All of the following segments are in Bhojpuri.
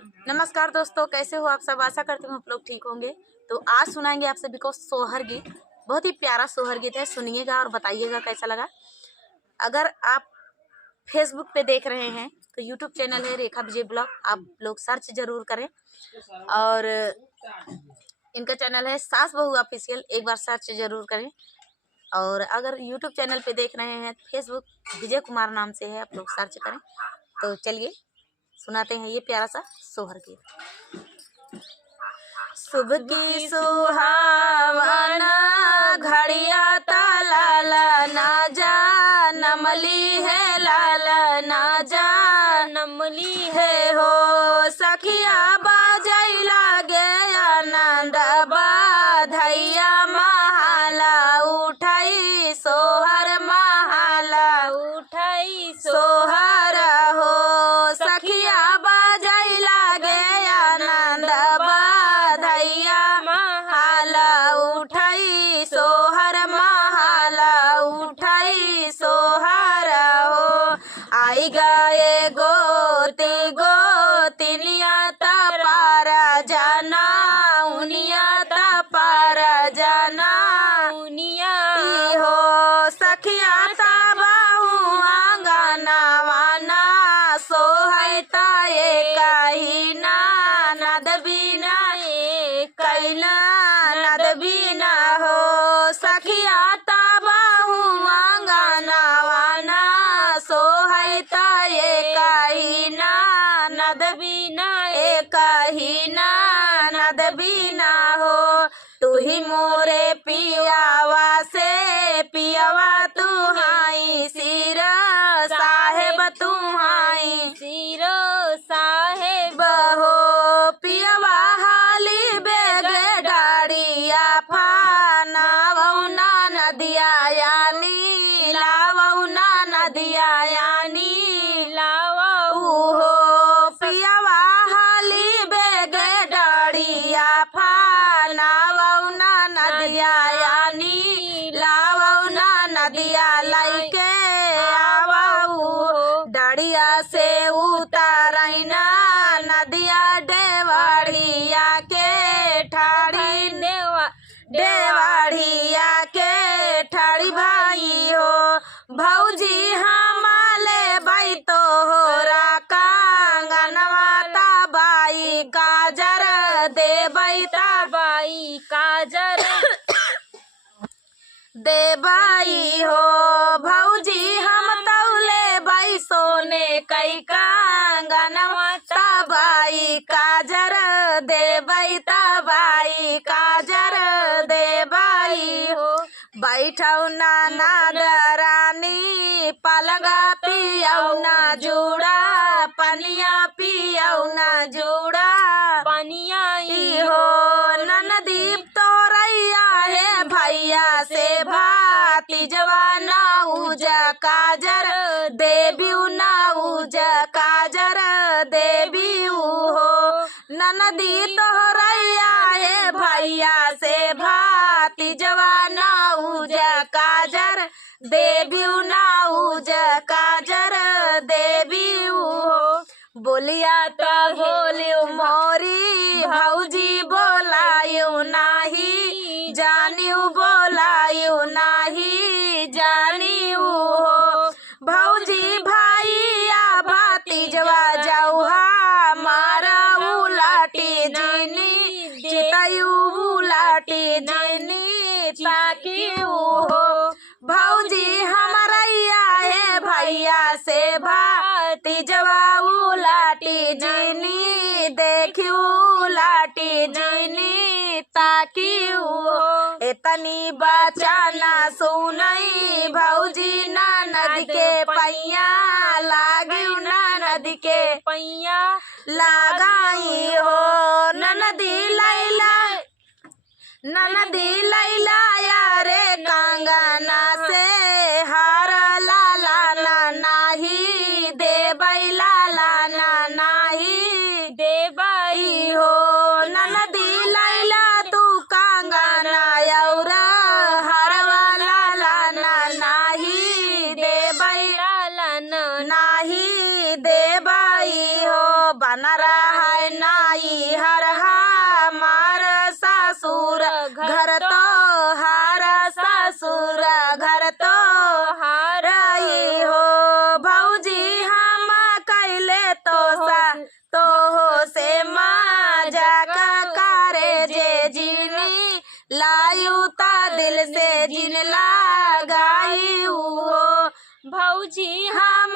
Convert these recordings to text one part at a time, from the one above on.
नमस्कार दोस्तों, कैसे हो आप सब। आशा करती हूँ आप लोग ठीक होंगे। तो आज सुनाएंगे आप सभी को सोहर गीत। बहुत ही प्यारा सोहर गीत है, सुनिएगा और बताइएगा कैसा लगा। अगर आप फेसबुक पे देख रहे हैं तो यूट्यूब चैनल है रेखा विजय ब्लॉग, आप लोग सर्च जरूर करें। और इनका चैनल है सास बहू ऑफिशियल, एक बार सर्च जरूर करें। और अगर यूट्यूब चैनल पे देख रहे हैं फेसबुक विजय कुमार नाम से है, आप लोग सर्च करें। तो चलिए सुनाते हैं ये प्यारा सा सोहर गीत। सुबह की सुहावना घड़िया लाला ना जा नमली है, लाला ना जा नमली है हो। सखिया बाजै लागे आनंद बाधैया महाला उठाई सोहर, महाला उठाई सोहर हो। सखिया बाजै लागे आनंद बाधैया महाला उठाई सोहर, महाला उठाई सोहर हो। आई गए गोतिनिया तपारा जाना उनिया, तपारा जाना उनिया हो। सखिया तबाहू आंगना वाना सोहता कही ना नद बिना कैला नद बिना हो। सखिया तबाहू आंगना वाना सोहता कही ना नद बिना, कही ना नद बिना हो। तू ही मोरे पियावा से पियावा तू हाई सिर साहेब, तू हाई सिर साहेब हो। पियावा हाली बेग डाड़िया फाना वौना नदिया यानी लावौना नदिया यानी लावऊ हो। पियावा हाली बेग डाड़िया फाना वौना नदिया यानी लावौना नदिया लैके आवऊ। डाड़िया से उतारैना नदिया डेवाड़िया के ठाड़ी, डेवाड़िया के ठाड़ी भाई हो। भौजी हमाले बाई तो हो राका गनवाता बाई काजर दे बैता बाई काजर दे बाई हो। भौजी हम तौले बाई सोने कई गनवाता बाई काजर दे बैता बाई काजर दे बाई हो। बैठौ ना नादरानी पलगा पियौ ना जुड़ा, पनिया पियौ ना जुड़ा पनिया हो। ननदीप तोरैया है भैया से भातीजवा ना उजा काजर देबिउ ना उजा काजर देबिउ हो। ननदी तोरैया है भैया से भातीजवा ना उजा काजर देबिउ ना उजा काजर देबिउ हो। बोलिया तो बोलियो मोरी भौजी बोलायो नाही, जानियो बोलायो नाही जानियो हो। भौजी भाईया भातीजवा जौहा मारा उलाटी जिनी चितयू उलाटी जिनी ताकियो हो। भौजी हमरैया है भैया से भातीजवा उलाटी जिनी देखियो उलाटी जिनी ताकियो हो। एतनी बचाना सुनई भौजी ननद के पैया लागियो, ननद के पैया लगाई हो। ननदी लैला यारे कंगना से हार लाला ना नाही देबै, लाला ना नाही देबै हो। ननदी लैला तू कंगना और हरवा लाला ना नाही देबै, लाला ना नाही देबै हो। बनरा है नाई हर हमार ससुर घर तो हर ससुर घर तो हर हो भौजी हम कैले तो हो से मजाक करे जे जिनी लायू ता दिल से जिन लगाई हो भौजी हम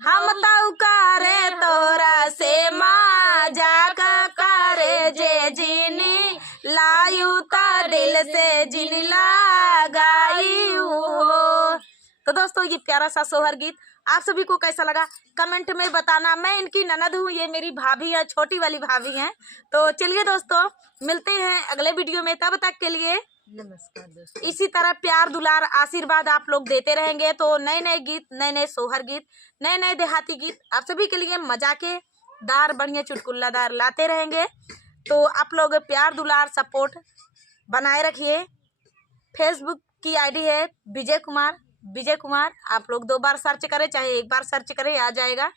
तो करे तोरा से मजाक करे जे जिनी लायू ता दिल से जिन लगाई हो। तो दोस्तों ये प्यारा सा सोहर गीत आप सभी को कैसा लगा कमेंट में बताना। मैं इनकी ननद हूँ, ये मेरी भाभी है, छोटी वाली भाभी हैं। तो चलिए दोस्तों मिलते हैं अगले वीडियो में, तब तक के लिए नमस्कार दोस्तों। इसी तरह प्यार दुलार आशीर्वाद आप लोग देते रहेंगे तो नए नए गीत, नए नए सोहर गीत, नए नए देहाती गीत आप सभी के लिए मजाकेदार बढ़िया चुटकुल्लादार लाते रहेंगे। तो आप लोग प्यार दुलार सपोर्ट बनाए रखिए। फेसबुक की आईडी है विजय कुमार। आप लोग 2 बार सर्च करें चाहे 1 बार सर्च करें, आ जाएगा।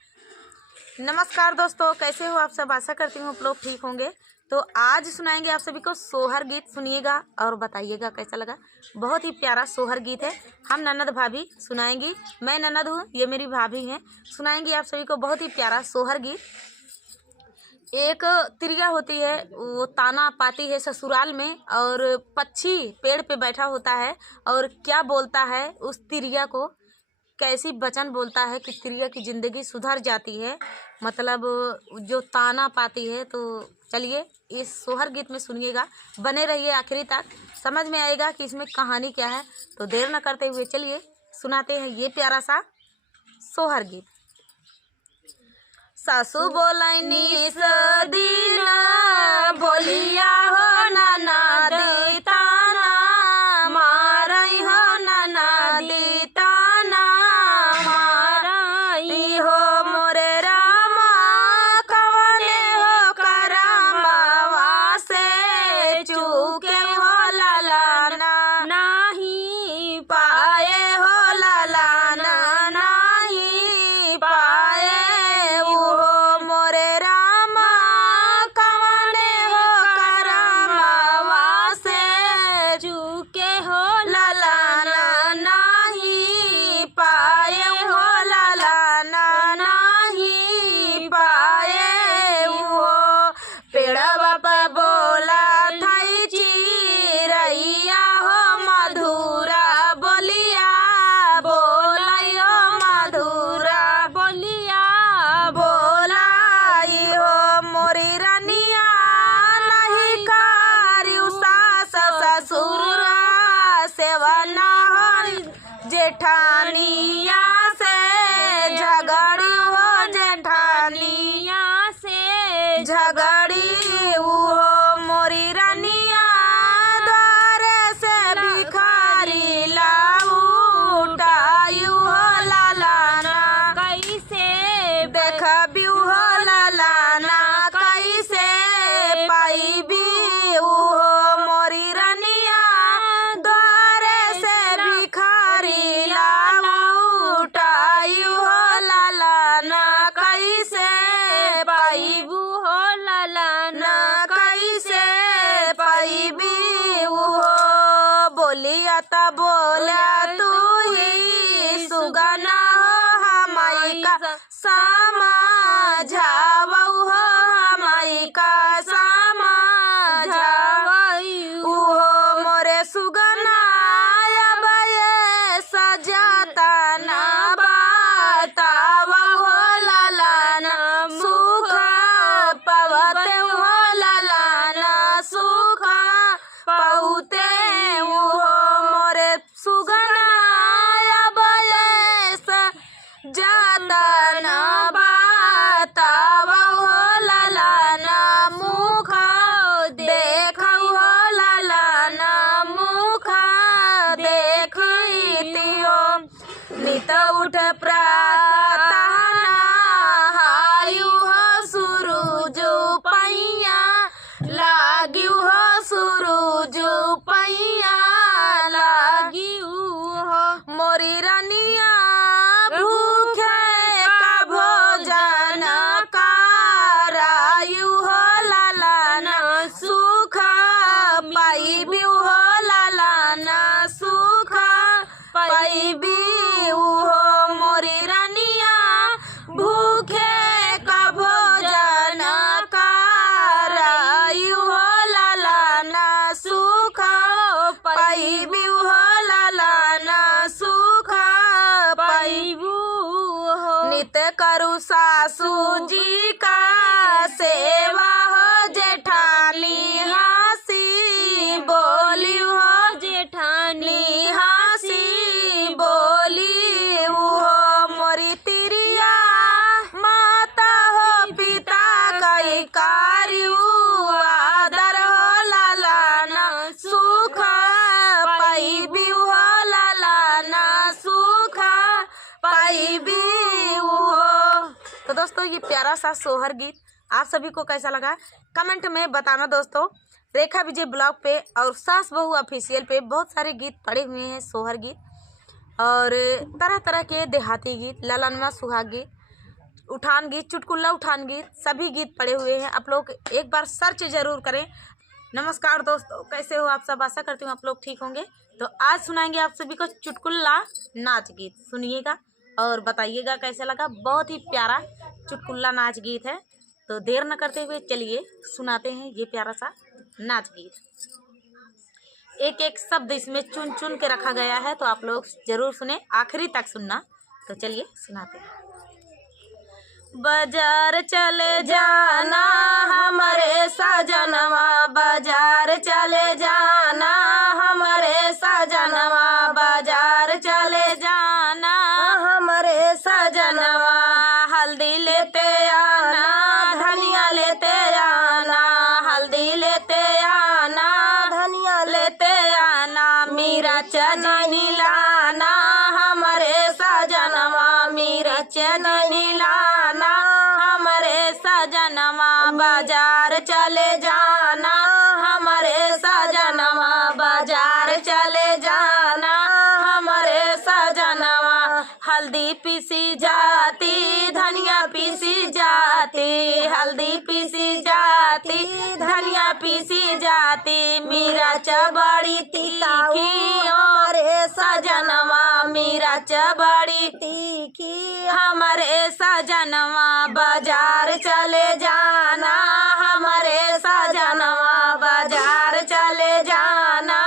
नमस्कार दोस्तों, कैसे हो आप सब? आशा करती हूँ आप लोग ठीक होंगे। तो आज सुनाएंगे आप सभी को सोहर गीत, सुनिएगा और बताइएगा कैसा लगा। बहुत ही प्यारा सोहर गीत है, हम ननद भाभी सुनाएंगी। मैं ननद हूँ, ये मेरी भाभी हैं, सुनाएंगी आप सभी को बहुत ही प्यारा सोहर गीत। एक तिरिया होती है, वो ताना पाती है ससुराल में, और पक्षी पेड़ पे बैठा होता है और क्या बोलता है उस तिरिया को, कैसी वचन बोलता है कि तिरिया की जिंदगी सुधर जाती है, मतलब जो ताना पाती है। तो चलिए इस सोहर गीत में सुनिएगा, बने रहिए आखिरी तक, समझ में आएगा कि इसमें कहानी क्या है। तो देर न करते हुए चलिए सुनाते हैं ये प्यारा सा सोहर गीत। सासू बोलैनी दिन बोलिया हो नाना दी ताना मारई हो नाना दी ताना मारई हो मोरे रामा कवने हो करमवा से चूके हो ललाना नहीं पाए हो ललाना नहीं पाए मोरे रामा कवने हो करमवा से चूके हो ललाना नहीं पाए हो ललाना नहीं पाए हो। पेड़वा पर बोला थई चिरैया हो मधुरा बोलिया बोलियो मधुरा बोलिया बोलाई हो मोरी रनिया नहीं करियो सास ससुर सेवना हो जेठानिया से झगड़ी हो जेठानिया से झगड़ी हो मोरी रनिया द्वारे से भिखारी लाऊ उठायू हो ललाना कैसे देखबियू हो ललाना कैसे पाईबी हो मोरी रनिया द्वारे से भिखारी लाऊ उठायू हो ललाना कैसे पाईबू हो ललाना कैसे पाईबी हो। बोलिया ता बोला तू ही सुगना हो हमाई का समझावऊ हो हमाई का समझावऊ हो मोरे सुगना अब ये सजाता ना बतावऊ हो ललाना सुख पवते हो ललाना सुख पौते हो मोरे सुगना सासू जी का सेवा हो जेठानी हंसी बोली हो जेठानी हंसी बोली हो मोरी तिरिया माता हो पिता कई कार्य आदर हो लालाना सुख पाई भी हो लालाना सुख पाई भी हो। तो दोस्तों ये प्यारा सा सोहर गीत आप सभी को कैसा लगा कमेंट में बताना दोस्तों। रेखा विजय ब्लॉग पे और सास बहू ऑफिशियल पे बहुत सारे गीत पड़े हुए हैं, सोहर गीत और तरह तरह के देहाती गीत, ललनमा सुहाग गीत, उठान गीत, चुटकुल्ला उठान गीत, सभी गीत पड़े हुए हैं। आप लोग एक बार सर्च जरूर करें। नमस्कार दोस्तों, कैसे हो आप सब? आशा करती हूँ आप लोग ठीक होंगे। तो आज सुनाएंगे आप सभी को चुटकुल्ला नाच गीत, सुनिएगा और बताइएगा कैसा लगा। बहुत ही प्यारा चुटकुल्ला नाच गीत है। तो देर न करते हुए चलिए सुनाते हैं ये प्यारा सा नाच गीत। एक एक शब्द इसमें चुन चुन के रखा गया है, तो आप लोग जरूर सुने, आखिरी तक सुनना। तो चलिए सुनाते हैं। बाजार चले जाना हमारे सजनवा, बाजार चले जाना हमारे सजनवा, बाजार चले जाना हमारे सजनवा, हल्दी लेते आना धनिया लेते आना, हल्दी लेते आना धनिया लेते आना, मिर्च नहीं लाना हमारे सजनवा, मिर्च नहीं लाना हमारे सजनवा, बाजार चले जाना हमारे सजनवा, बाजार चले जाना हमारे सजनवा, हल्दी पीसी जाती धनिया पीसी जाती, हल्दी पीसी जाती धनिया पीसी जाती, मिर्च बड़ी तीखी हमारे सजनवा, मिर्च बड़ी तीखी हमारे सजनवा, बाजार चले जाना हमारे सजनवा, बाजार चले जाना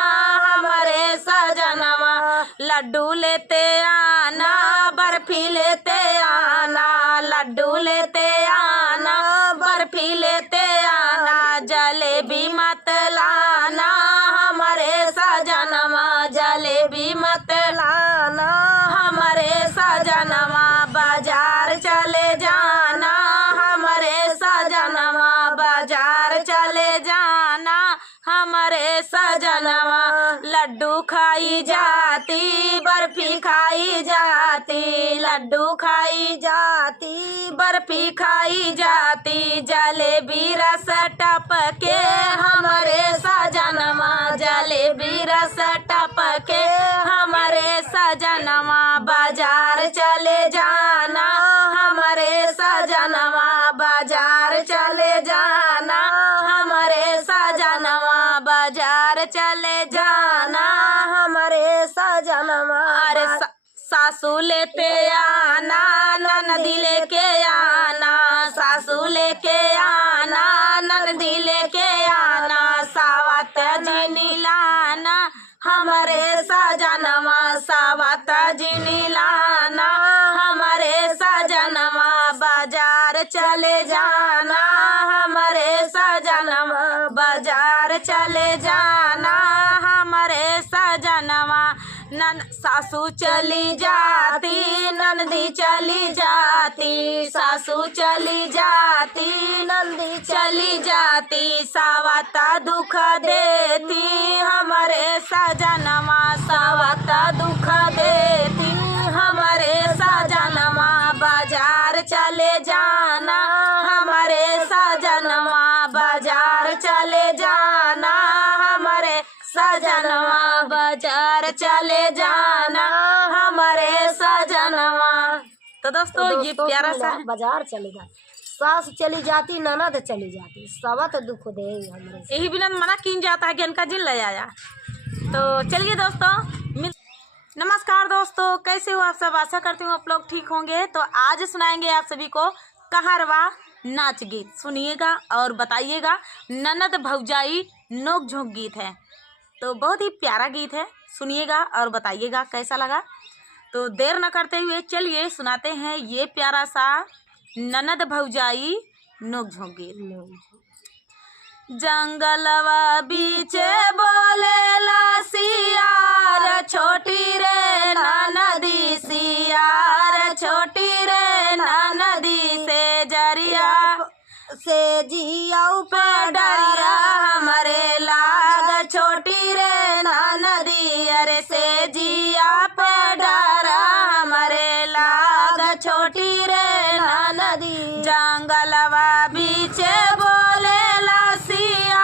हमारे सजनवा, लड्डू लेते आना बर्फी लेते आना, लड्डू लेते आना बर्फी लेते आना, जलेबी मत लाना हमारे सजनवा, जलेबी मत लाना हमारे सजनवा, बाजार चले जाना हमारे सजनवा, बाजार चले जाना हमारे सजनवा, लड्डू खाई जाती बर्फी खाई जाती, लड्डू खाई जाती बर्फी खाई जाती, जलेबी रस टपके हमारे सजनवा, जलेबी रस टपके हमारे सजनवा, बाजार चले जाना हमारे सजनवा, बाजार चले जाना हमारे सजनवा, बाजार चले जाना हमारे सजनवा। अरे सासू लेते आना ननदी लेके आना, सासू लेके आना ननदी लेके आना, सावत जी लाना हमारे सजनवा, सावत जी लाना हमारे सजनवा, बाजार चले जाना हमारे सजनवा, बाजार चले जाना हमारे सजनवा, सासू चली जाती नंदी चली जाती, सासू चली जाती नंदी चली जाती, सावता दुख देती हमारे सजनवा, सावता दुख देती हमारे सजनवा, बाजार चले जाना हमारे सजनवा, बाजार चले जाना हमारे सजनवा, बाजार चले जाना हमारे सजनवा। तो दोस्तों ये प्यारा सा बाजार चले जाती, सास चली जाती ननद चली जाती, सवत दुख दे हमरे, यही बिना मना किन जाता है कि इनका जिल ले आया। तो चलिए दोस्तों, नमस्कार दोस्तों, कैसे हो आप सब? आशा करती हूँ आप लोग ठीक होंगे। तो आज सुनाएंगे आप सभी को कहारवा नाच गीत, सुनिएगा और बताइएगा। ननद भौजाई नोक झोंक गीत है, तो बहुत ही प्यारा गीत है, सुनिएगा और बताइएगा कैसा लगा। तो देर न करते हुए चलिए सुनाते हैं ये प्यारा सा ननद भौजाई नोक झोंक गिर। जंगलवा बीचे बोलेला सियार छोटी रे ननदी सियार छोटी रे ननदी से जरिया से जिया पे डरिया हमरे लाग छोटी रे